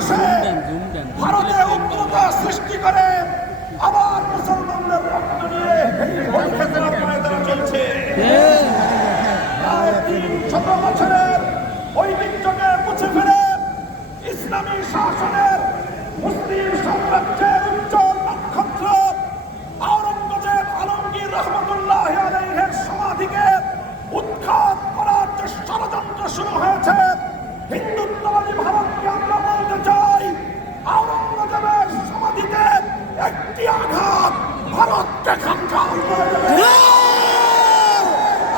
বসে ভারতে উগ্রতা সৃষ্টি করে আবার মুসলমানদের রক্ত নিয়ে ময়দানে চলছে। প্রায় ৩০০ বছরের ঐতিহ্যকে মুছে ফেলে ইসলামী শাসনের মুসলিম সাম্রাজ্যের উজ্জ্বল নক্ষত্র আওরঙ্গজেব আলমগীর রহমতুল্লাহ আলাইহির সমাধিকে উৎখাত করার যে ষড়যন্ত্র শুরু হয়েছে, হিন্দুত্ববাদী ভারতকে আমরা বলতে চাই, আওরঙ্গজেবের সমাধিতে একটি আঘাত ভারতকে খানখান করে দেবে।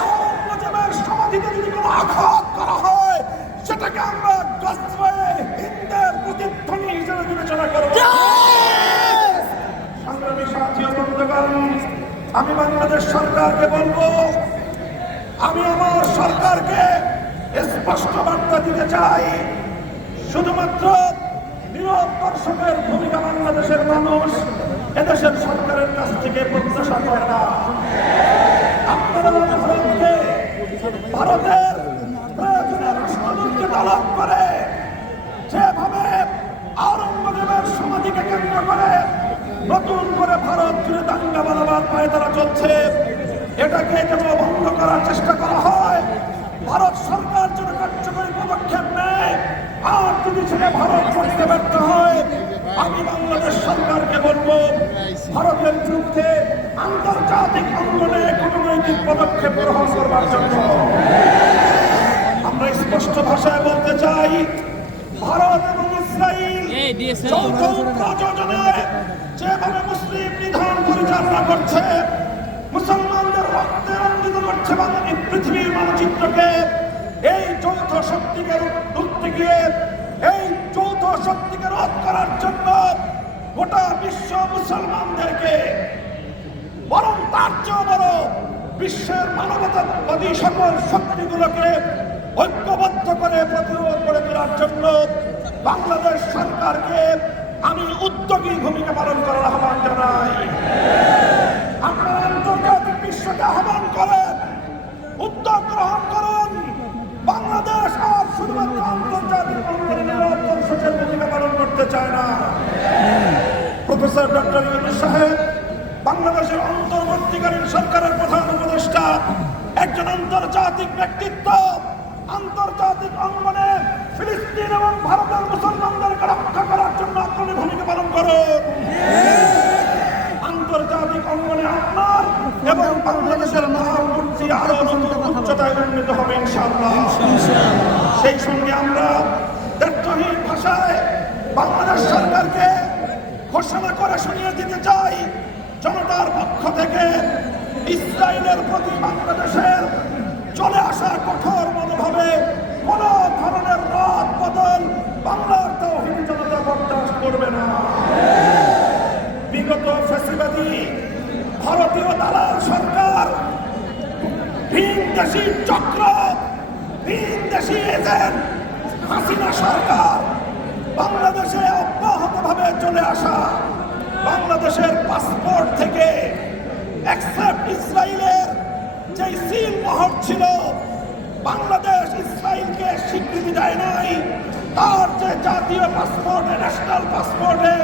আওরঙ্গজেবের সমাধিতে যদি কোনো আঘাত করা হয়, সেটাকে আমরা গজওয়ে হিন্দের প্রতিধ্বনি হিসেবে বিবেচনা করব। সংগ্রামী সাথী ও বন্ধুগণ, আমি বাংলাদেশ সরকারকে বলবো, আমি আমার সরকারকে স্পষ্ট বার্তা দিতে চাই, শুধুমাত্র নীরব দর্শকের ভূমিকা বাংলাদেশের মানুষ এদেশের সরকারের কাছ থেকে প্রত্যাশা করে না। আপনারা ভারতের প্রয়োজনীয় রাষ্ট্রদূতকে তলব করে যেভাবে আওরঙ্গজেবের সমাধিকে কেন্দ্র করে নতুন করে ভারত জুড়ে দাঙ্গা বানাবার পায়তারা চলছে, এটাকে যেন বন্ধ করার চেষ্টা করা হয়, ভারত সরকার যেন কার্যকরী পদক্ষেপ নেয়। আর যদি সেটা ভারত করতে ব্যর্থ হয়, আমি বাংলাদেশ সরকারকে বলবো, ভারতের বিরুদ্ধে আন্তর্জাতিক অঙ্গনে কূটনৈতিক পদক্ষেপ গ্রহণ করবার জন্য আমরা স্পষ্ট ভাষায় বলতে চাই, ভারত এবং ইসরায়েল যৌথ প্রযোজনায় যেভাবে মুসলিম নিধন পরিচালনা করছে, মুসলমানদের রক্তে রঞ্জিত করছে পৃথিবীর মানচিত্রকে, এই যৌথ শক্তিকে রুখতে গিয়ে, এই যৌথ শক্তিকে রোধ করার জন্য গোটা বিশ্ব মুসলমানদেরকে, বরং তার চেয়েও বড় বিশ্বের মানবতাবাদী সকল শক্তিগুলোকে ঐক্যবদ্ধ করে প্রতিরোধ করে তোলার জন্য বাংলাদেশ সরকারকে আমি উদ্যোগী ভূমিকা পালন করার আহ্বান জানাই। আপনারা আন্তর্জাতিক বিশ্বকে আহ্বান করেন, উদ্যোগ গ্রহণ করুন। বাংলাদেশ আর শুধুমাত্র আন্তর্জাতিক দর্শকের ভূমিকা পালন করতে চায় না। প্রফেসর ডক্টর ইউনূস সাহেব বাংলাদেশের অন্তর্বর্তীকালীন সরকারের প্রধান উপদেষ্টা, একজন আন্তর্জাতিক ব্যক্তিত্ব। আন্তর্জাতিক অঙ্গনে ফিলিস্তিন এবং ভারতের মুসলমানদেরকে রক্ষা করার জন্য অগ্রণী ভূমিকা পালন করুন। আন্তর্জাতিক অঙ্গনে আপনার এবং বাংলাদেশের ভাবমূর্তি আরো নতুন উচ্চতায় উন্নীত হবে ইনশাআল্লাহ। সেই সঙ্গে আমরা দ্ব্যর্থহীন ভাষায় বাংলাদেশ সরকারকে ঘোষণা করে শুনিয়ে দিতে চাই, জনতার পক্ষ থেকে ইসরায়েলের প্রতি বাংলাদেশের চলে আসা কঠোর মনোভাবে কোন ধরনের রদ বদল বাংলার তাওহীদি জনতা বরদাস্ত করবে না। বিগত ফ্যাসিবাদী ভারতীয় দালাল সরকার, ভিনদেশী চক্র, ভিনদেশী এজেন্ট হাসিনা সরকার বাংলাদেশে অব্যাহতভাবে চলে আসা, বাংলাদেশের পাসপোর্ট থেকে এক্সেপ্ট ইসরায়েলের যে সিল মোহর ছিল, বাংলাদেশ ইসরায়েলকে স্বীকৃতি দেয় নাই, তার যে জাতীয় পাসপোর্টে, ন্যাশনাল পাসপোর্টে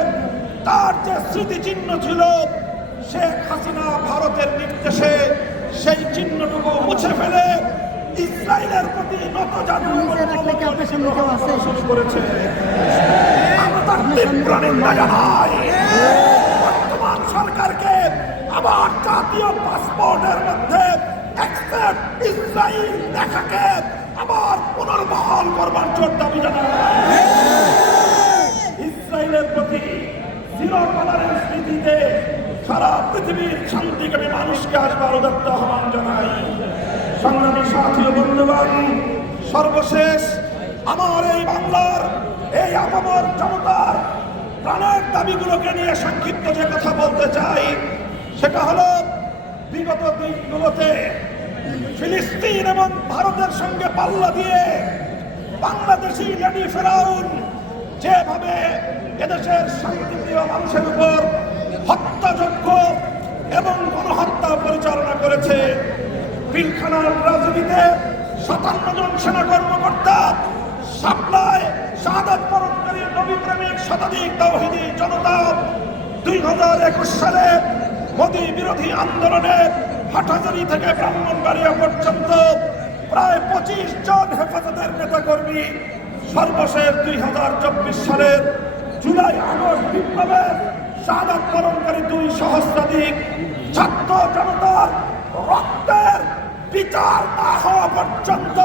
তার যে স্মৃতিচিহ্ন ছিল, শেখ হাসিনা ভারতের নির্দেশে সেই চিহ্নটুকু মুছে ফেলে ইসরায়েলের প্রতি নত জাতীয় শুরু করেছে। আমরা তার তীব্র নিন্দা জানাই। বর্তমান সরকারকে আবার জাতীয় পাসপোর্টের মধ্যে এক্সেপ্ট ইসরায়েল লেখাকে আবার পুনর্বহাল করবার জোর দাবি জানাই। ইসরায়েলের প্রতি জিরো টলারেন্স নীতিতে সারা পৃথিবীর শান্তিকামী মানুষকে আসবার উদাত্ত আহ্বান জানাই। সংগ্রামী সাথী ও বন্ধুগণ, সর্বশেষ আমার এই বাংলার এই আপামর জনতার প্রাণের দাবিগুলোকে নিয়ে সংক্ষিপ্ত যে কথা বলতে চাই, সেটা হলো বিগত দিনগুলোতে ফিলিস্তিন এবং ভারতের সঙ্গে পাল্লা দিয়ে বাংলাদেশি লেডি ফেরাউন যেভাবে এদেশের শান্তিপ্রিয় মানুষের উপর হত্যাযজ্ঞ এবং গণহত্যা পরিচালনা করেছে, পিলখানার রাজনীতিতে 57 জন সেনা কর্মকর্তা, শাপলায় শাহাদাত বরণকারী নবী প্রেমিক শতাধিক তাওহীদি জনতা 2021 সালে মোদী বিরোধী আন্দোলনে হাটহাজারী থেকে ব্রাহ্মণবাড়িয়া পর্যন্ত প্রায় 25 জন হেফাজতের নেতাকর্মী সর্বশেষ 2024 সালের জুলাই আগস্ট বিপ্লবের শাহাদাত বরণকারী 2 সহস্রাধিক ছাত্র জনতার রক্তের বিচার না হওয়া পর্যন্ত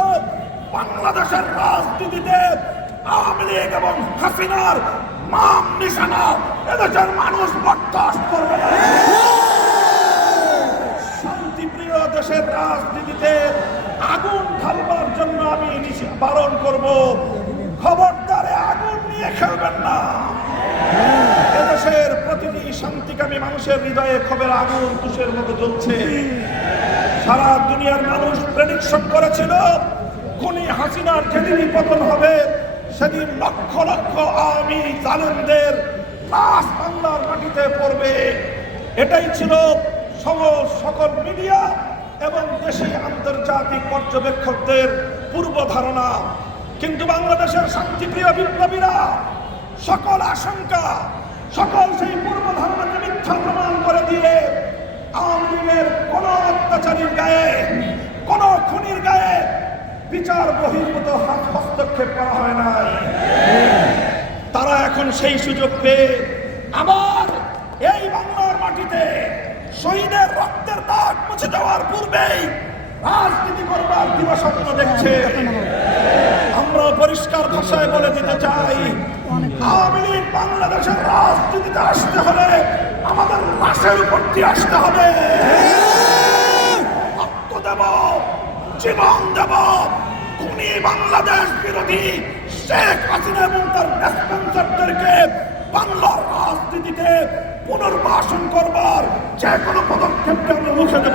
বাংলাদেশের রাজনীতিতে আওয়ামী লীগ এবং হাসিনার নাম নিশানা এদেশের মানুষ বরদাস্ত করবে না। শান্তিপ্রিয় দেশের রাজনীতিতে আগুন ঢালবার জন্য আমি বারণ করব, খবরদারে আগুন নিয়ে খেলবেন না। এদেশের প্রতিটি শান্তিকামী মানুষের হৃদয়ে ক্ষোভের আগুন তুষের মতো জ্বলছে। সারা দুনিয়ার মানুষ প্রেডিকশন করেছিল খুনি হাসিনার যেদিনই পতন হবে সেদিন লক্ষ লক্ষ আওয়ামী জালেমদের লাশ বাংলার মাটিতে পড়বে। এটাই ছিল সকল মিডিয়া এবং দেশি আন্তর্জাতিক পর্যবেক্ষকদের পূর্ব ধারণা। কিন্তু বাংলাদেশের শান্তিপ্রিয় বিপ্লবীরা সকল আশঙ্কা, সকল সেই পূর্ব ধারণাকে মিথ্যা প্রমাণ করে দিয়ে আওয়ামী লীগের কোন অত্যাচারীর গায়ে, কোন খুনির গায়ে বিচার বহির্ভূত হস্তক্ষেপ করা হয় নাই। তারা এখন সেই সুযোগ পেয়ে আবার এই বাংলার মাটিতে শহীদের রক্তের দাগ মুছে যাওয়ার পূর্বেই রাজনীতি করবার দিবাস্বপ্ন দেখছে। আমরা পরিষ্কার ভাষায় বলে দিতে চাই, আওয়ামী লীগ বাংলাদেশের রাজনীতিতে আসতে হলে আমাদের লাশের উপর দিয়ে আসতে হবে। রক্ত দেব, জীবন দেব, খুনি বাংলাদেশ বিরোধী শেখ হাসিনা এবং তার ব্যাকপেন্সারদেরকে বাংলার রাজনীতিতে পুনর্বাসন করবার যে কোনো পদক্ষেপকে আমরা রুখে দেব।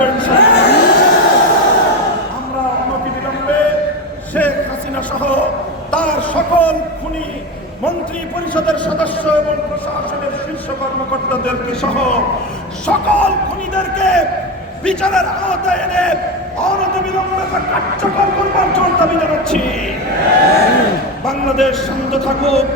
আমরা অনতিবিলম্বে শেখ হাসিনা সহ তার সকল খুনি মন্ত্রী পরিষদের সদস্য এবং প্রশাসনের শীর্ষ কর্মকর্তাদেরকে সহ সকল খুনিদেরকে বিচারের আওতায় এনে অনতিবিলম্বে কার্যকর করবার জোর দাবি জানাচ্ছি। বাংলাদেশ শান্ত থাকুক।